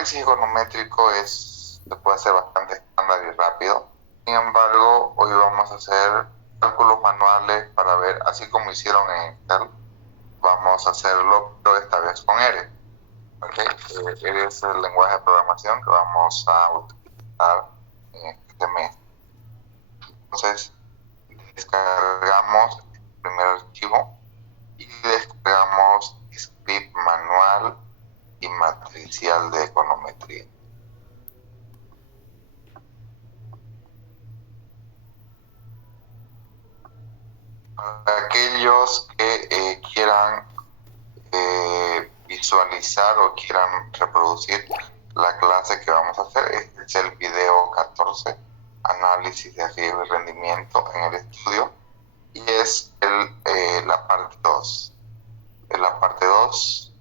análisis econométrico se puede hacer bastante estándar y rápido. Sin embargo, hoy vamos a hacer cálculos manuales para ver, así como hicieron en Excel, vamos a hacerlo, pero esta vez con R. ¿Okay? R es el lenguaje de programación que vamos a utilizar en este mes. Entonces, descargamos el primer archivo y descargamos script manual y matricial de econometría. Para aquellos que quieran visualizar o quieran reproducir la clase que vamos a hacer, este es el video 14, análisis de riesgo y rendimiento en el estudio, y es la parte 2. En la parte 2,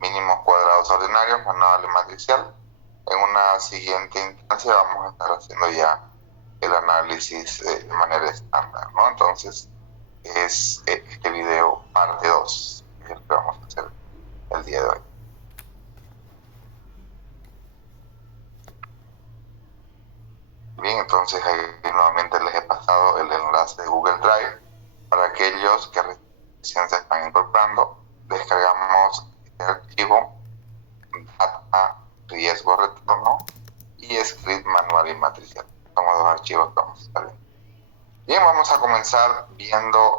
mínimos cuadrados ordinarios, manual y matricial. En una siguiente instancia vamos a estar haciendo ya el análisis de manera estándar, ¿no? Entonces, es este video parte 2, que es el que vamos a hacer el día de hoy. Bien, entonces ahí nuevamente les he pasado el enlace de Google Drive. Para aquellos que recién se están incorporando, descargamos este archivo, data, riesgo, retorno y script manual y matricial. Son los dos archivos que vamos a estar viendo. Bien, vamos a comenzar viendo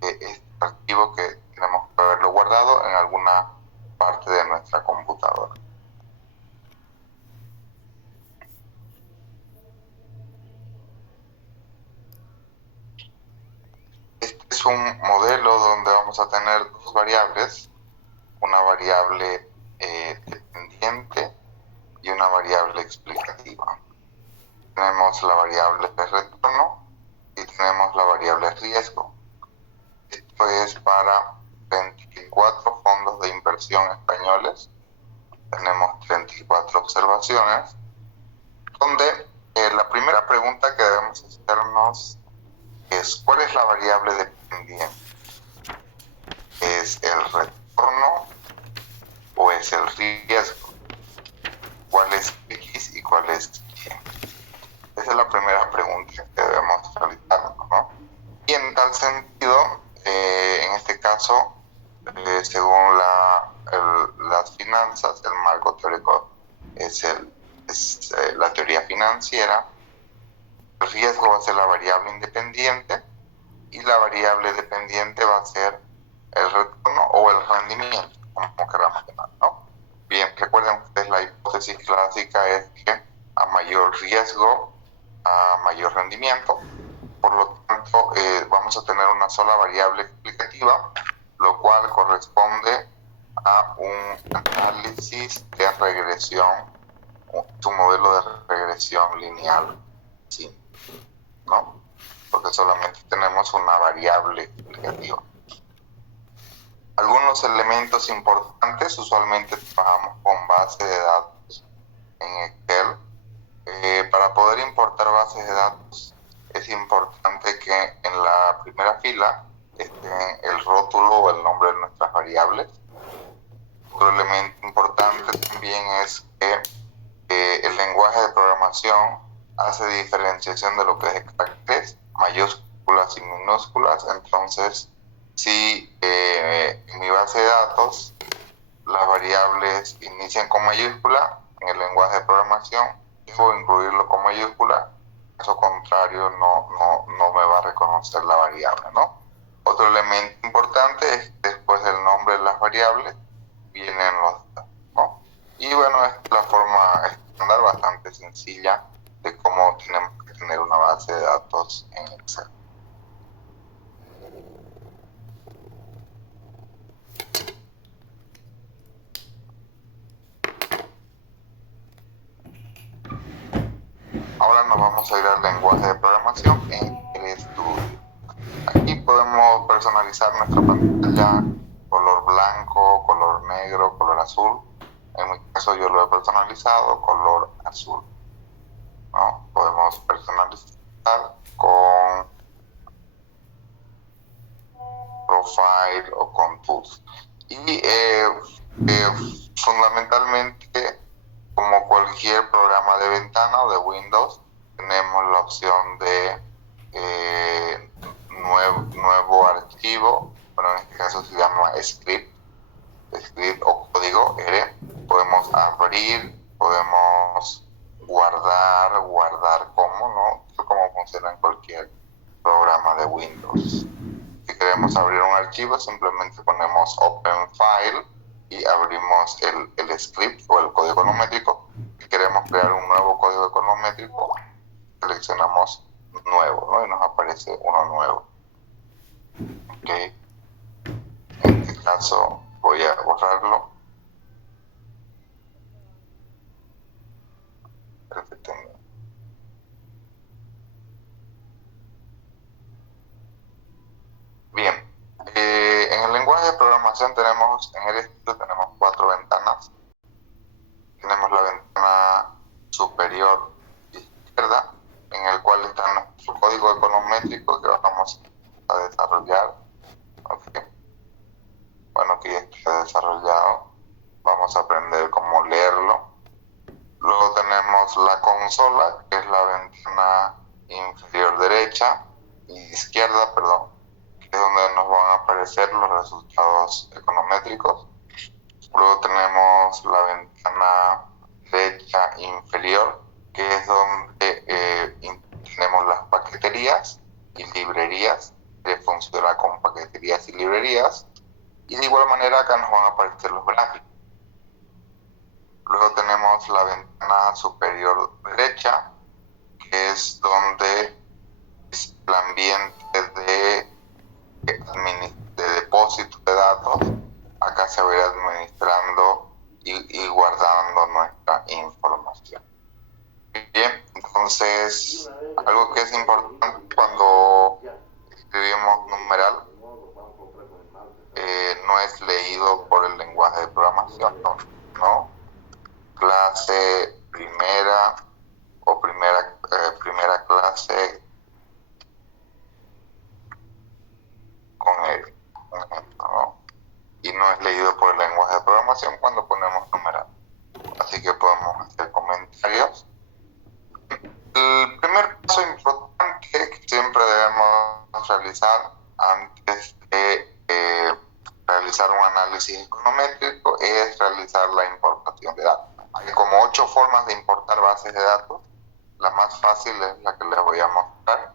este archivo que tenemos que haberlo guardado en alguna parte de nuestra computadora. Este es un modelo donde vamos a tener dos variables, una variable dependiente y una variable explicativa. Tenemos la variable de retorno y tenemos la variable riesgo. Esto es para 24 fondos de inversión españoles. Tenemos 34 observaciones, donde la primera pregunta que debemos hacernos es: ¿cuál es la variable dependiente? ¿Es el retorno o es el riesgo? ¿Cuál es X y cuál es Y? Esa es la primera pregunta que debemos realizar, ¿no? Y en tal sentido, en este caso, según las finanzas, el marco teórico es la teoría financiera. El riesgo va a ser la variable independiente y la variable dependiente va a ser el retorno o el rendimiento, como queramos llamar, ¿no? Bien, recuerden ustedes, la hipótesis clásica es que a mayor riesgo, a mayor rendimiento. Por lo tanto, vamos a tener una sola variable explicativa, lo cual corresponde a un análisis de regresión, un modelo de regresión lineal simple, ¿no? Porque solamente tenemos una variable explicativa. Algunos elementos importantes: usualmente trabajamos con base de datos en Excel. Para poder importar bases de datos es importante que en la primera fila esté el rótulo o el nombre de nuestras variables. Otro elemento importante también es que el lenguaje de programación hace diferenciación de lo que es caracteres, mayúsculas y minúsculas. Entonces, si en mi base de datos las variables inician con mayúscula, en el lenguaje de programación debo incluirlo con mayúscula, caso contrario no me va a reconocer la variable, ¿no? Otro elemento importante es que después del nombre de las variables vienen los datos, ¿no? Y bueno, es la forma estándar bastante sencilla de cómo tenemos que tener una base de datos en Excel. Ahora nos vamos a ir al lenguaje de programación en RStudio. Aquí podemos personalizar nuestra pantalla, color blanco, color negro, color azul. En mi caso yo lo he personalizado color azul, ¿no? Podemos personalizar con Profile o con Tools. Y Fundamentalmente, como cualquier programa de ventana o de Windows, tenemos la opción de nuevo archivo. Bueno, en este caso se llama script o código R. Podemos abrir, podemos guardar como, ¿no? Eso como funciona en cualquier programa de Windows. Si queremos abrir un archivo, simplemente ponemos Open File y abrimos el script o el código econométrico. Si queremos crear un nuevo código econométrico, seleccionamos nuevo, ¿no? Y nos aparece uno nuevo. Ok. En este caso voy a borrarlo. Perfecto. Bien. En el lenguaje de programación tenemos, en el estilo tenemos 4 ventanas. Tenemos la ventana superior izquierda, en el cual está nuestro código econométrico que vamos a desarrollar. Okay. Bueno, que ya está desarrollado. Vamos a aprender cómo leerlo. Luego tenemos la consola, que es la ventana inferior derecha y izquierda, perdón, que es donde nos van a aparecer los resultados econométricos. Luego tenemos la ventana derecha inferior, que es donde tenemos las paqueterías y librerías, que funciona con paqueterías y librerías. Y de igual manera acá nos van a aparecer los gráficos. Luego tenemos la ventana superior derecha, que es donde es el ambiente de depósito de datos. Acá se va a ir administrando y guardando nuestra información. Bien, entonces algo que es importante cuando escribimos numeral no es leído por el lenguaje de programación, ¿no? Clase primera o primera clase con él, por ejemplo, ¿no? Y no es leído por el lenguaje de programación cuando ponemos numeral. Así que podemos hacer comentarios. El primer paso importante que siempre debemos realizar antes de realizar un análisis econométrico es realizar la importación de datos. Hay como 8 formas de importar bases de datos. La más fácil es la que les voy a mostrar.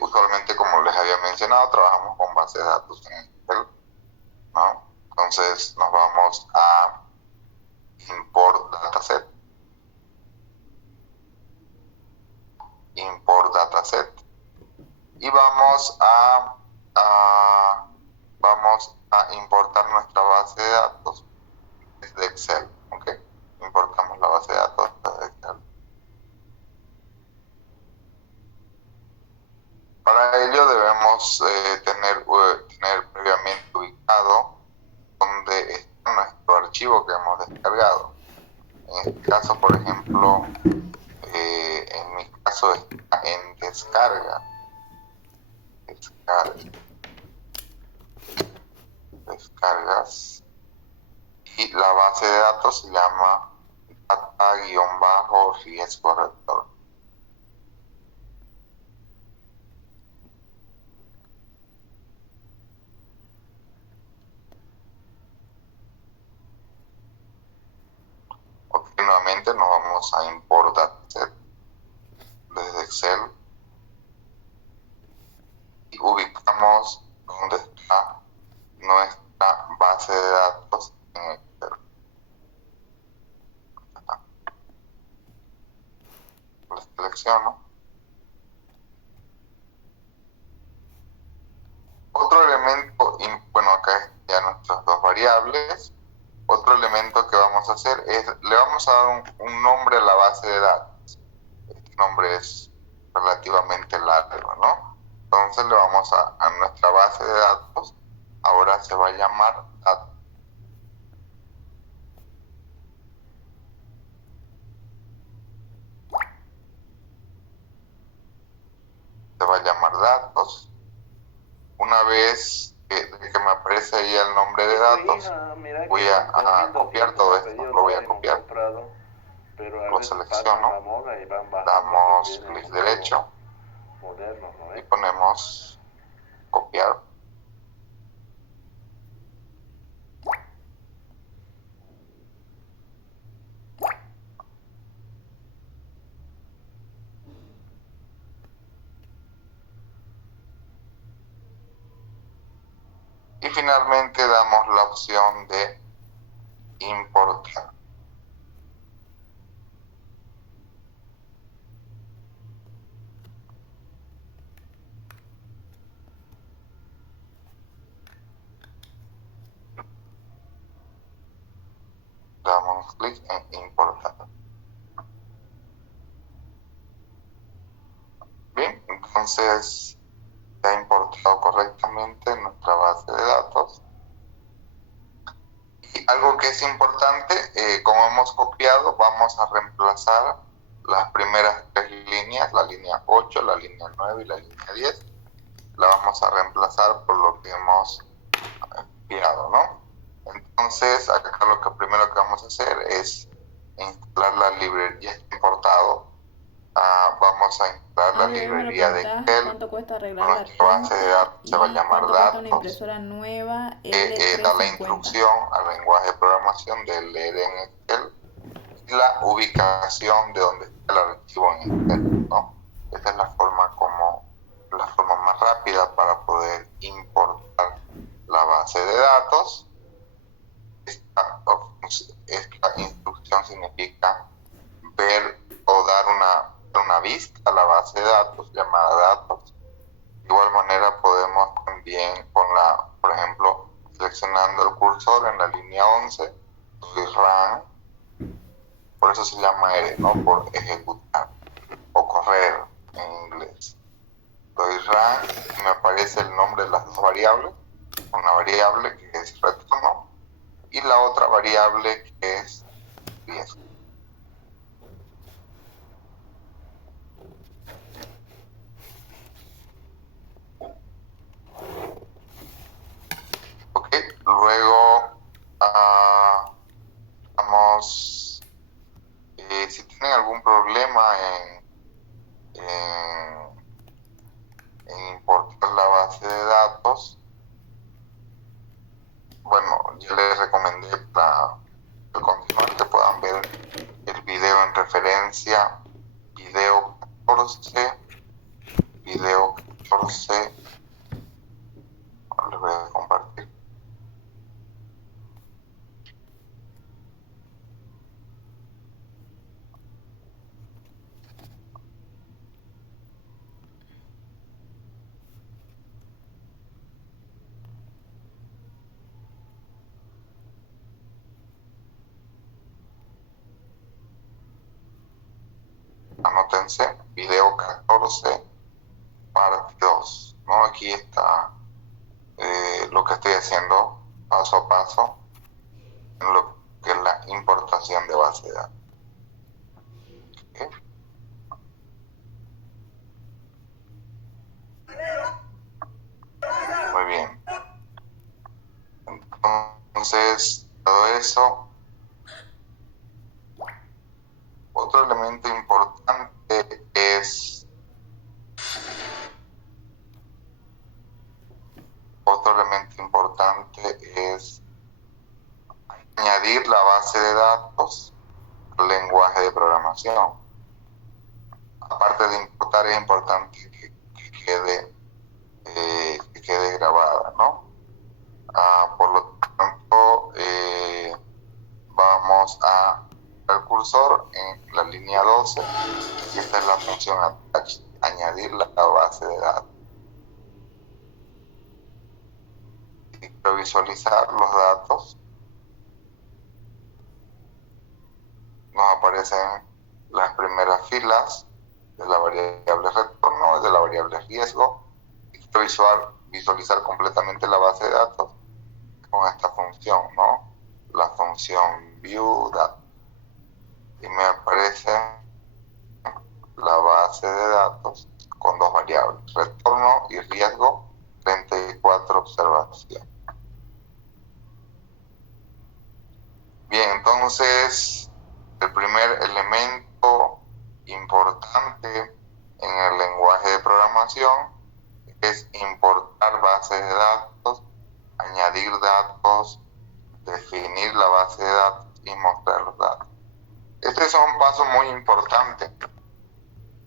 Usualmente, como les había mencionado, trabajamos con bases de datos en Excel, ¿no? Entonces nos vamos a Import Dataset. Import Dataset. Y vamos a importar nuestra base de datos desde Excel. ¿Ok? Importamos la base de datos desde Excel. Para ello debemos tener previamente ubicado donde está nuestro archivo que hemos descargado. En este caso, por ejemplo, en mi caso está en descargas. Y la base de datos se llama data-riesgo rector. Nuevamente nos vamos a Import Dataset desde Excel y ubicamos donde está nuestra base de datos en Excel. La selecciono. Otro elemento, bueno, acá ya nuestras 2 variables. Otro elemento que vamos a hacer es, le vamos a dar un nombre a la base de datos. Este nombre es relativamente largo, ¿no? Entonces le vamos a nuestra base de datos, ahora se va a llamar datos. Se va a llamar datos. Una vez que me aparezca aparece ahí el nombre de datos, voy a copiar todo esto, lo voy a copiar, lo selecciono, damos clic derecho y ponemos copiar. Y finalmente damos la opción de importar. Damos clic en importar. Bien, entonces se ha importado correctamente nuestra base de datos. Y algo que es importante, como hemos copiado, vamos a reemplazar las primeras tres líneas, la línea 8, la línea 9 y la línea 10. La vamos a reemplazar por lo que hemos copiado, ¿no? Entonces, acá lo que primero que vamos a hacer es instalar la librería importado. Vamos a instalar la librería de Excel. ¿Cuánto cuesta arreglar la Nuestra base de datos se va a llamar cuánto cuesta una datos. impresora nueva Da la L350? instrucción al lenguaje de programación de leer en Excel y la ubicación de donde está el archivo en Excel, ¿no? Esta es la forma más rápida para poder importar la base de datos. Esta instrucción significa ver o dar una vista a la base de datos llamada datos. De igual manera podemos también por ejemplo, seleccionando el cursor en la línea 11, doy run, por eso se llama R, ¿no? Por ejecutar o correr en inglés. Doy run y me aparece el nombre de las dos variables, una variable que es retorno y la otra variable que es riesgo. Ok, luego vamos, si tienen algún problema en importar la base de datos, bueno, yo les recomendé para continuar que puedan ver el video en referencia, video 14, les voy a compartir. Anótense, video 14, parte 2, ¿no? Aquí está lo que estoy haciendo paso a paso en lo que es la importación de base de datos. ¿Okay? Muy bien. Entonces, todo eso. Otro elemento importante es añadir la base de datos al lenguaje de programación. Aparte de importar, es importante que quede grabada, ¿no? Por lo tanto, vamos a el cursor en la línea 12 y esta es la función attach, añadir la base de datos. Y quiero visualizar los datos, nos aparecen las primeras filas de la variable retorno, de la variable riesgo, y quiero visualizar completamente la base de datos con esta función, ¿no? La función viewData. Y me aparece la base de datos con dos variables, retorno y riesgo, 34 observaciones. Entonces, el primer elemento importante en el lenguaje de programación es importar bases de datos, añadir datos, definir la base de datos y mostrar los datos. Este es un paso muy importante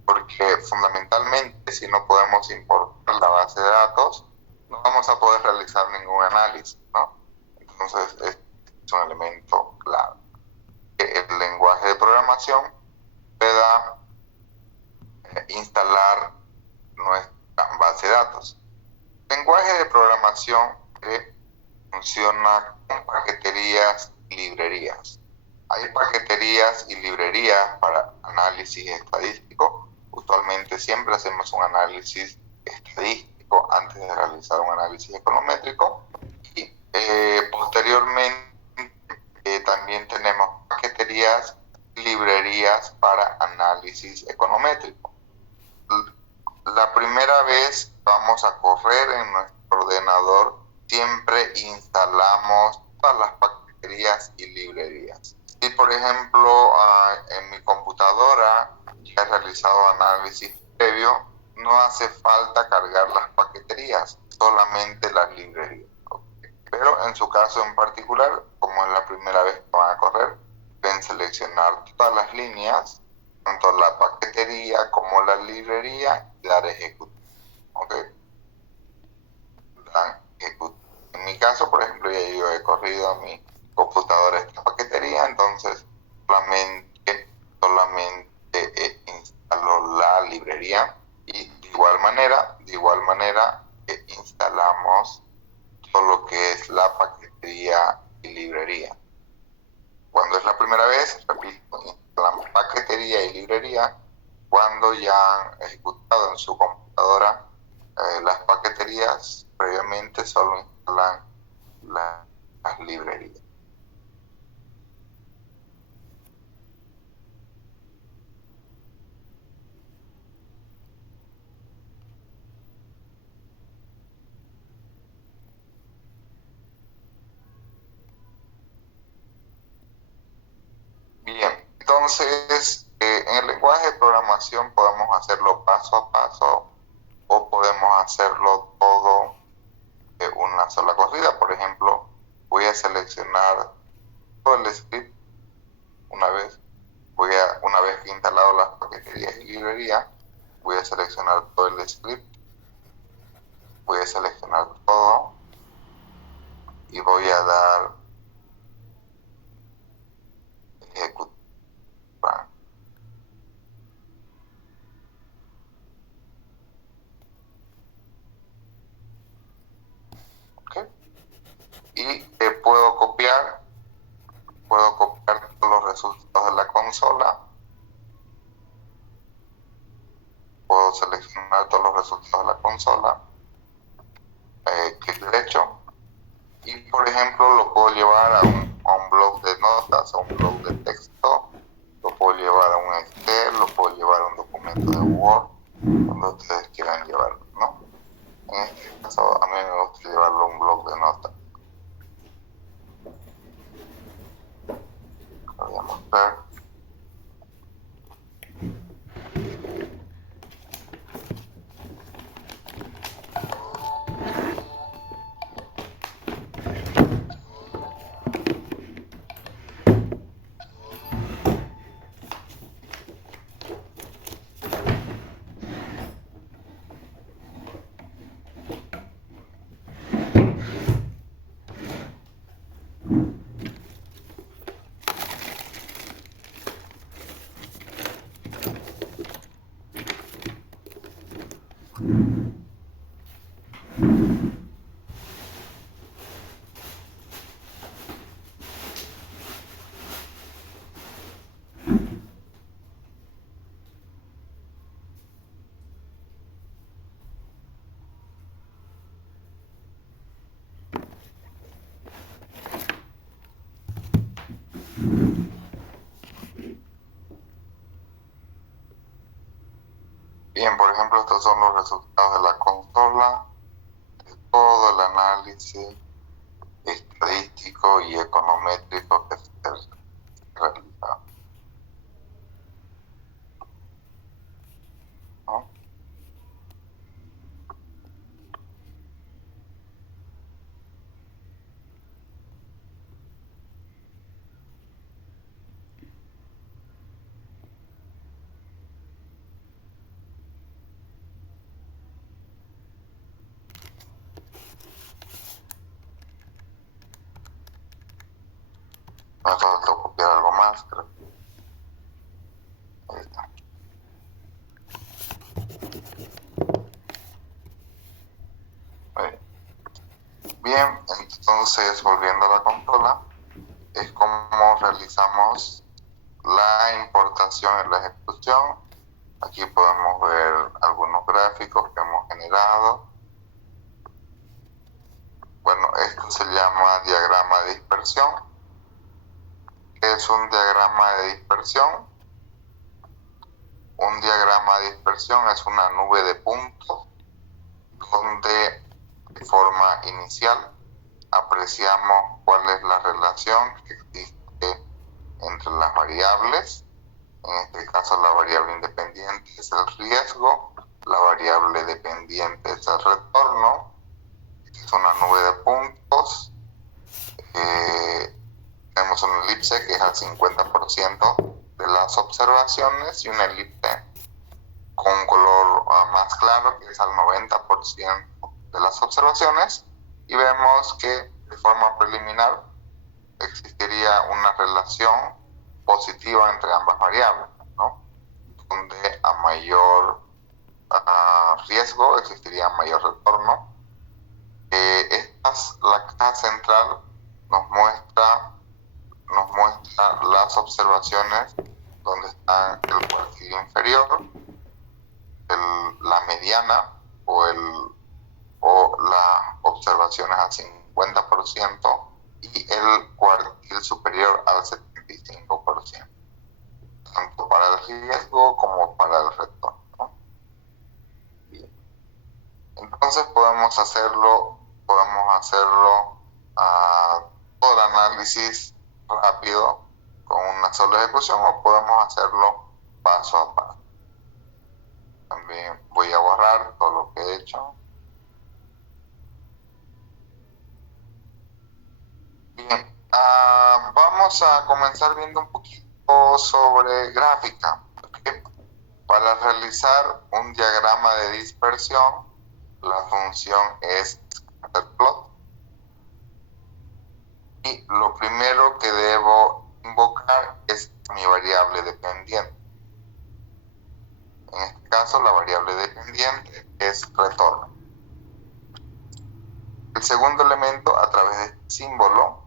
porque fundamentalmente si no podemos importar la base de datos no vamos a poder realizar ningún análisis, ¿no? Entonces es un elemento clave. Que el lenguaje de programación pueda instalar nuestra base de datos. El lenguaje de programación funciona con paqueterías y librerías. Hay paqueterías y librerías para análisis estadístico. Usualmente siempre hacemos un análisis estadístico antes de realizar un análisis econométrico. Y posteriormente también tenemos paqueterías y librerías para análisis econométrico. La primera vez vamos a correr en nuestro ordenador, siempre instalamos todas las paqueterías y librerías. Si por ejemplo en mi computadora ya he realizado análisis previo, no hace falta cargar las paqueterías, solamente las librerías. Pero en su caso en particular, como es la primera vez que van a correr, deben seleccionar todas las líneas, tanto la paquetería como la librería, y dar ejecutar. ¿Ok? Dan ejecutar. En mi caso, por ejemplo, ya yo he corrido a mi computadora esta paquetería, entonces solamente instalo la librería y de igual manera instalamos todo lo que es la paquetería y librería. Cuando es la primera vez, repito, instalamos paquetería y librería. Cuando ya han ejecutado en su computadora las paqueterías, previamente solo instalan las librerías. Bien, entonces en el lenguaje de programación podemos hacerlo paso a paso o podemos hacerlo todo de una sola corrida. Por ejemplo, voy a seleccionar todo el script una vez que he instalado las paqueterías y librerías, voy a seleccionar todo el script, voy a seleccionar todo y voy a dar ejecutar. ¿Okay? Y puedo copiar todos los resultados de la consola, puedo seleccionar todos los resultados de la consola, clic derecho, y por ejemplo lo puedo llevar a un blog de notas, a un blog de texto, lo puedo llevar a un Excel, lo puedo llevar a un documento de Word, donde ustedes quieran llevarlo, ¿no? En este caso a mí me gusta llevarlo a un blog de notas. Lo voy a mostrar. Bien, por ejemplo, estos son los resultados de la consola, de todo el análisis estadístico y econométrico que se Me faltó copiar algo más, creo. Ahí está. Bien, entonces volviendo a la consola, es como realizamos la importación y la ejecución. Aquí podemos ver algunos gráficos que hemos generado. Bueno, esto se llama diagrama de dispersión. ¿Qué es un diagrama de dispersión? Un diagrama de dispersión es una nube de puntos donde de forma inicial apreciamos cuál es la relación que existe entre las variables. En este caso, la variable independiente es el riesgo, la variable dependiente es el retorno. Es una nube de puntos. Tenemos una elipse que es al 50% de las observaciones y una elipse con un color más claro que es al 90% de las observaciones, y vemos que de forma preliminar existiría una relación positiva entre ambas variables, ¿no? Donde a mayor riesgo existiría mayor retorno. La caja central nos muestra las observaciones donde está el cuartil inferior, la mediana o las observaciones al 50% y el cuartil superior al 75%, tanto para el riesgo como para el retorno, ¿no? Bien. Entonces podemos hacerlo todo el análisis rápido con una sola ejecución, o podemos hacerlo paso a paso. También voy a borrar todo lo que he hecho. Bien, vamos a comenzar viendo un poquito sobre gráfica. ¿Okay? Para realizar un diagrama de dispersión, la función es scatterplot. Y lo primero que debo invocar es mi variable dependiente. En este caso, la variable dependiente es retorno. El segundo elemento, a través de este símbolo,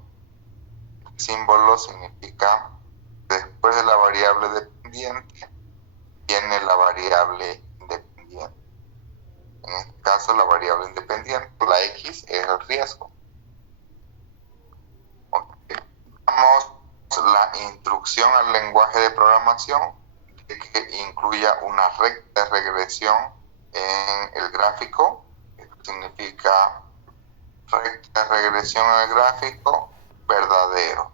el símbolo significa después de la variable dependiente viene la variable independiente. En este caso, la variable independiente, la X, es el riesgo. Okay. Damos la instrucción al lenguaje de programación de que incluya una recta de regresión en el gráfico. Esto significa recta de regresión en el gráfico verdadero.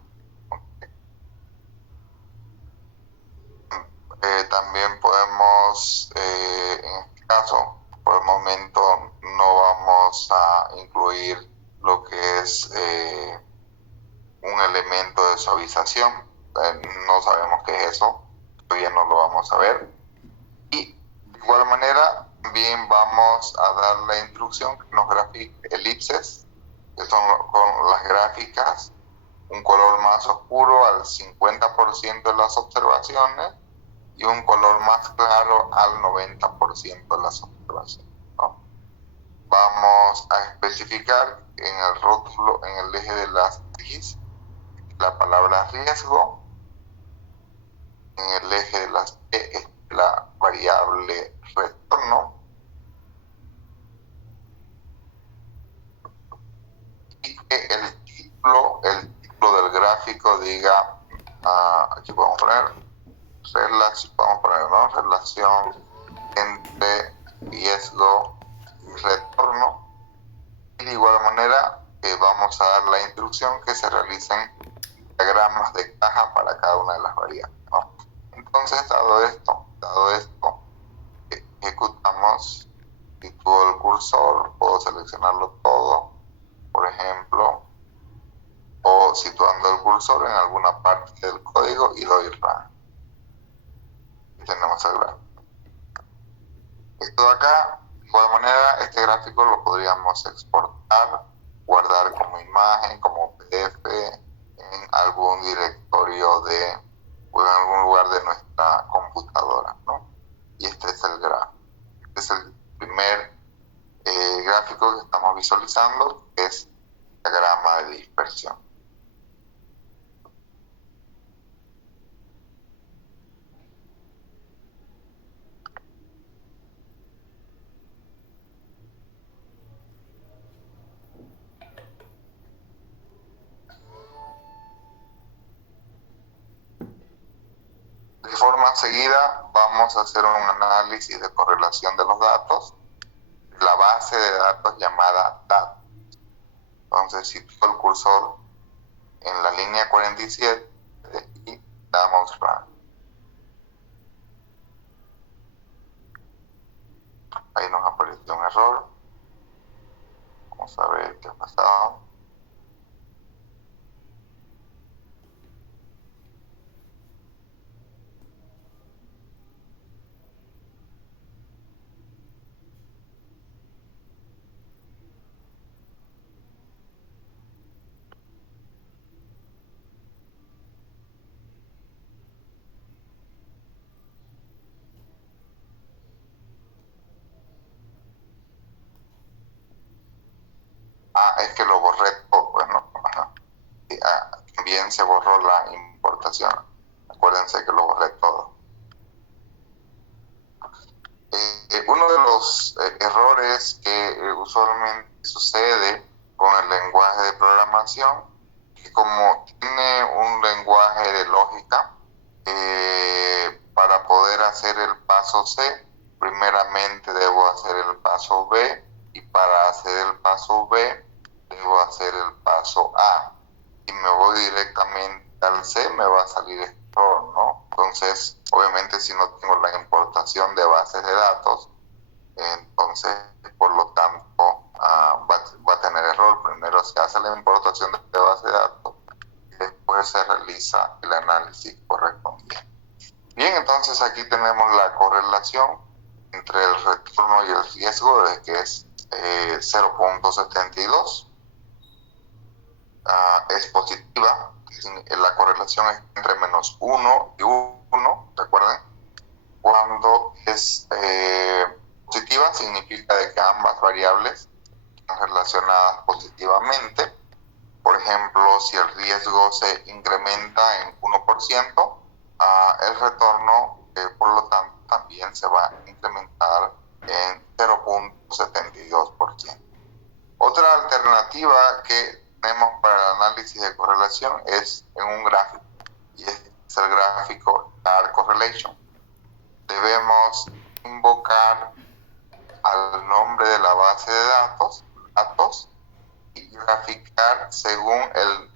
También podemos, en este caso, por el momento no vamos a incluir lo que es un elemento de suavización. No sabemos qué es eso, todavía no lo vamos a ver. Y de igual manera también vamos a dar la instrucción que nos grafique elipses, que son con las gráficas, un color más oscuro al 50% de las observaciones y un color más claro al 90% de las observaciones, ¿no? Vamos a especificar en el rótulo, en el eje de las X, la palabra riesgo. En el eje de las E es la variable retorno. Y que el título del gráfico diga, aquí podemos poner relación entre riesgo y retorno. Y de igual manera vamos a dar la instrucción que se realicen diagramas de caja para cada una de las variables, ¿no? Entonces, dado esto, ejecutamos. Sitúo el cursor, puedo seleccionarlo todo, por ejemplo, o situando el cursor en alguna parte del código y doy run. Y tenemos el gráfico. Esto de acá, de igual manera, este gráfico lo podríamos exportar, guardar como imagen, como PDF en algún directorio visualizando, que es el diagrama de dispersión. De forma seguida vamos a hacer un análisis de correlación de los datos, la base de datos llamada DAT. Entonces sitúo el cursor en la línea 47 y damos run. Ahí nos apareció un error. Vamos a ver qué ha pasado. Es que lo borré todo, bueno, también se borró la importación. Acuérdense que lo borré todo. Uno de los errores que usualmente sucede con el lenguaje de programación, que como tiene un lenguaje de lógica, para poder hacer el paso C, primeramente debo hacer el paso B, y para hacer el paso B, debo hacer el paso A. Y me voy directamente al C, me va a salir error, ¿no? Entonces, obviamente, si no tengo la importación de bases de datos, entonces, por lo tanto, va a tener error. Primero se hace la importación de base de datos y después se realiza el análisis correspondiente. Bien, entonces aquí tenemos la correlación entre el retorno y el riesgo, de que es 0.72. Es positiva, la correlación es entre menos 1 y 1, ¿recuerden? Cuando es positiva, significa de que ambas variables están relacionadas positivamente. Por ejemplo, si el riesgo se incrementa en 1%, el retorno, por lo tanto, también se va a incrementar en 0.72%. Otra alternativa que tenemos para el análisis de correlación es en un gráfico, y es el gráfico Star Correlation. Debemos invocar al nombre de la base de datos y graficar según el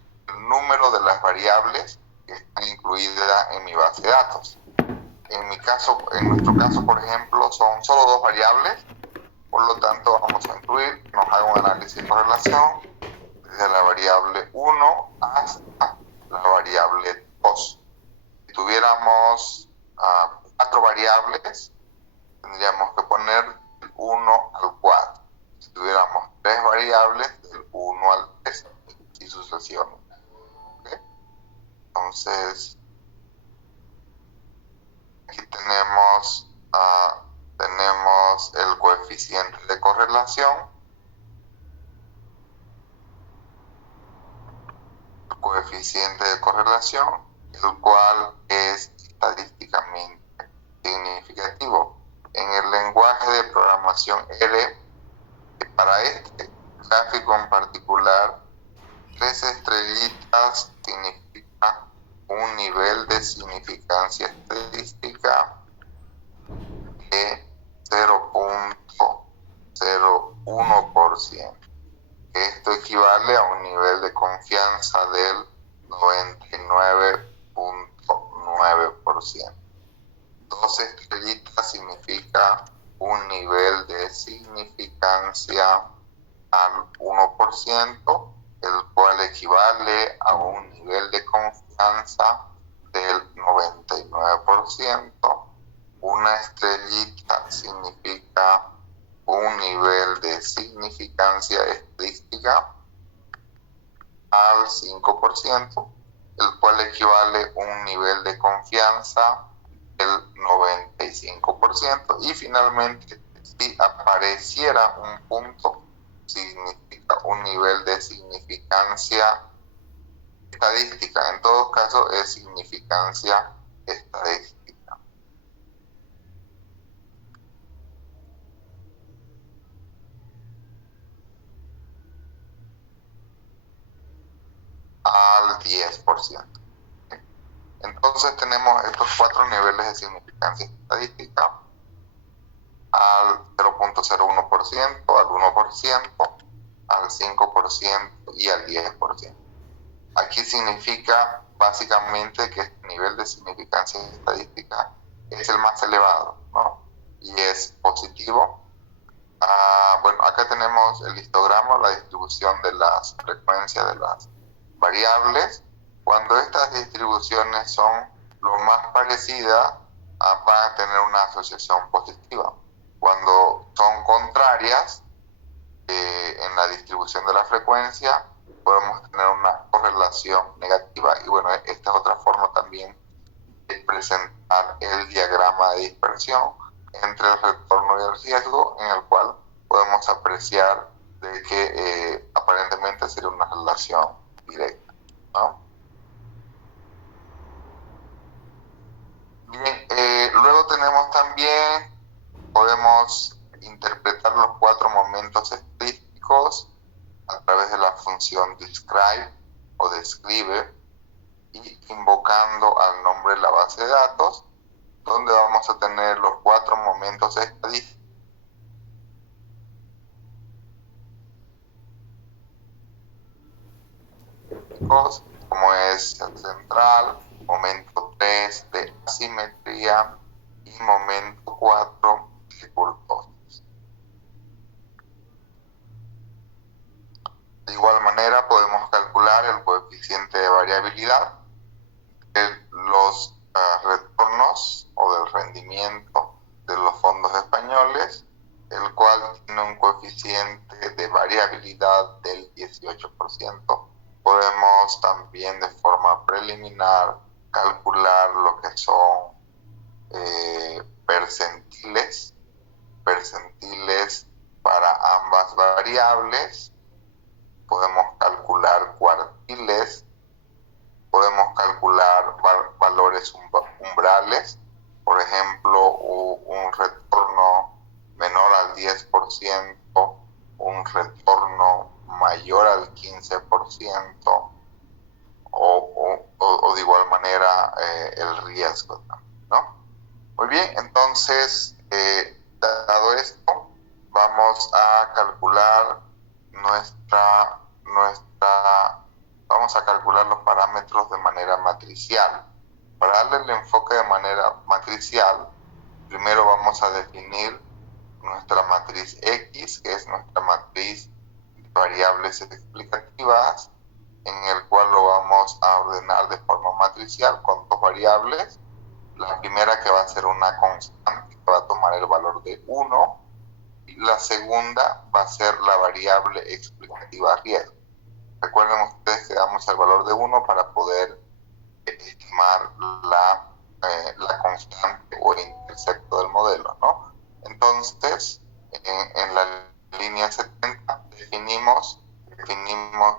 número de las variables que están incluidas en mi base de datos. En nuestro caso, por ejemplo, son solo 2 variables, por lo tanto vamos a incluir, nos haga un análisis de correlación desde la variable 1 hasta la variable 2. Si tuviéramos 4 variables, tendríamos que poner del 1 al 4. Si tuviéramos 3 variables, del 1 al 3 y sucesivamente. ¿Okay? Entonces, aquí tenemos el coeficiente de correlación. El coeficiente de correlación, el cual es estadísticamente significativo. En el lenguaje de programación R, para este gráfico en particular, 3 estrellitas significa un nivel de significancia estadística de 0.01%. Esto equivale a un nivel de confianza del 99.9%. 2 estrellitas significa un nivel de significancia al 1%, el cual equivale a un nivel de confianza del 99%. Una estrellita significa un nivel de significancia estadística al 5%, el cual equivale a un nivel de confianza del 95%. Y finalmente, si apareciera un punto significa un nivel de significancia estadística. En todo caso es significancia estadística. Al 10%. Entonces tenemos estos 4 niveles de significancia estadística: al 0.01%, al 1%, al 5% y al 10%. Aquí significa básicamente que este nivel de significancia estadística es el más elevado, ¿no? Y es positivo. Bueno, acá tenemos el histograma, la distribución de las frecuencias de las variables. Cuando estas distribuciones son lo más parecidas, van a tener una asociación positiva. Cuando son contrarias, en la distribución de la frecuencia, podemos tener una correlación negativa. Y bueno, esta es otra forma también de presentar el diagrama de dispersión entre el retorno y el riesgo, en el cual podemos apreciar de que aparentemente sería una relación directa, ¿no? Bien, luego tenemos también, podemos interpretar los 4 momentos estadísticos a través de la función describe o describe, y invocando al nombre de la base de datos, donde vamos a tener los 4 momentos estadísticos como es el central, momento 3 de asimetría y momento 4 de kurtosis. De igual manera podemos calcular el coeficiente de variabilidad de los retornos o del rendimiento de los fondos españoles, el cual tiene un coeficiente de variabilidad del 18%. Podemos también de forma preliminar calcular lo que son percentiles para ambas variables. Podemos calcular cuartiles, podemos calcular valores umbrales, por ejemplo, un retorno menor al 10%, un retorno mayor al 15%, o de igual manera el riesgo, ¿no? Muy bien, entonces, dado esto, vamos a calcular vamos a calcular los parámetros de manera matricial. Para darle el enfoque de manera matricial, primero vamos a definir nuestra matriz X, que es nuestra matriz de variables explicativas, en el cual lo vamos a ordenar de forma matricial con 2 variables. La primera, que va a ser una constante, que va a tomar el valor de 1, y la segunda va a ser la variable explicativa riesgo. Recuerden ustedes que damos el valor de 1 para poder estimar la constante o el intercepto del modelo, ¿no? Entonces, en la línea 70 definimos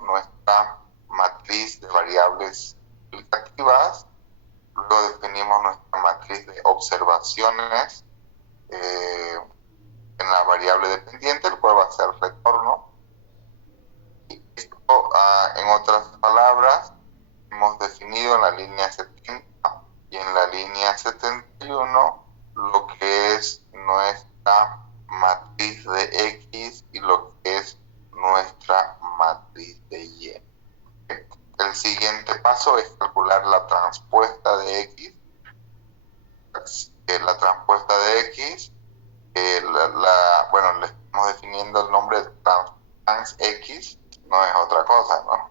nuestra matriz de variables explicativas. Luego definimos nuestra matriz de observaciones en la variable dependiente, el cual va a ser retorno. Y esto, en otras palabras, hemos definido en la línea 70 y en la línea 71 lo que es nuestra matriz de X y lo que es nuestra matriz de Y. El siguiente paso es calcular la transpuesta de X. La transpuesta de X, bueno, le estamos definiendo el nombre de trans X, no es otra cosa, ¿no?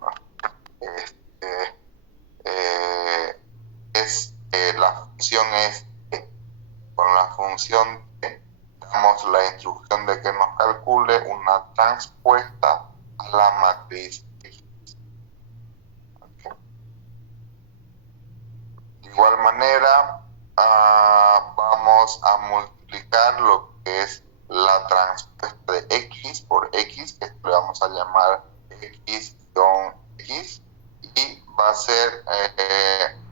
La función es T. Con la función T damos la instrucción de que nos calcule una transpuesta a la matriz X. Okay. De igual manera, vamos a multiplicar lo que es la transpuesta de de X por X, que le vamos a llamar X-X, y va a ser,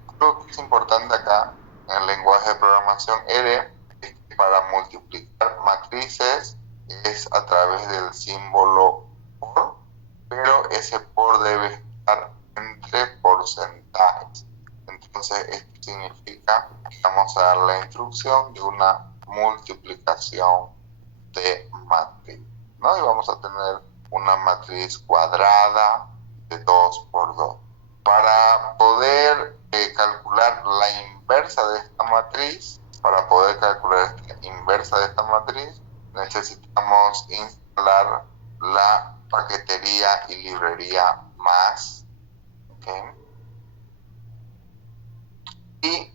algo que es importante acá en el lenguaje de programación R, es que para multiplicar matrices es a través del símbolo por, pero ese por debe estar entre porcentajes. Entonces esto significa que vamos a dar la instrucción de una multiplicación de matriz, ¿no? Y vamos a tener una matriz cuadrada de 2 por 2. Para poder calcular la inversa de esta matriz, necesitamos instalar la paquetería y librería más, ¿okay? Y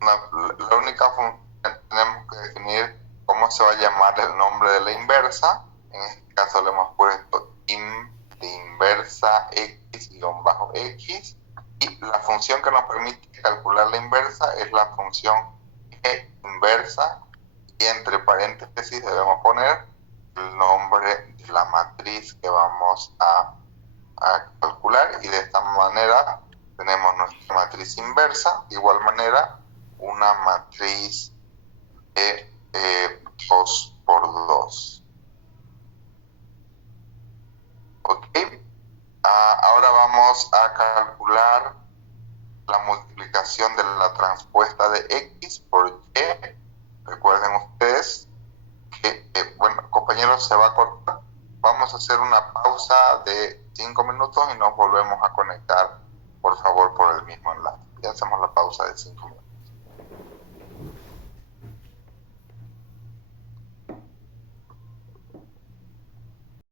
la única función que tenemos que definir cómo se va a llamar el nombre de la inversa. En este caso le hemos puesto de inversa x-x, y la función que nos permite calcular la inversa es la función e inversa, y entre paréntesis debemos poner el nombre de la matriz que vamos a calcular, y de esta manera tenemos nuestra matriz inversa. De igual manera, una matriz de 2 por 2. Ok. Ahora vamos a calcular la multiplicación de la transpuesta de X por Y. Recuerden ustedes que, bueno, compañeros, se va a cortar. Vamos a hacer una pausa de 5 minutos y nos volvemos a conectar, por favor, por el mismo enlace. Ya hacemos la pausa de 5 minutos.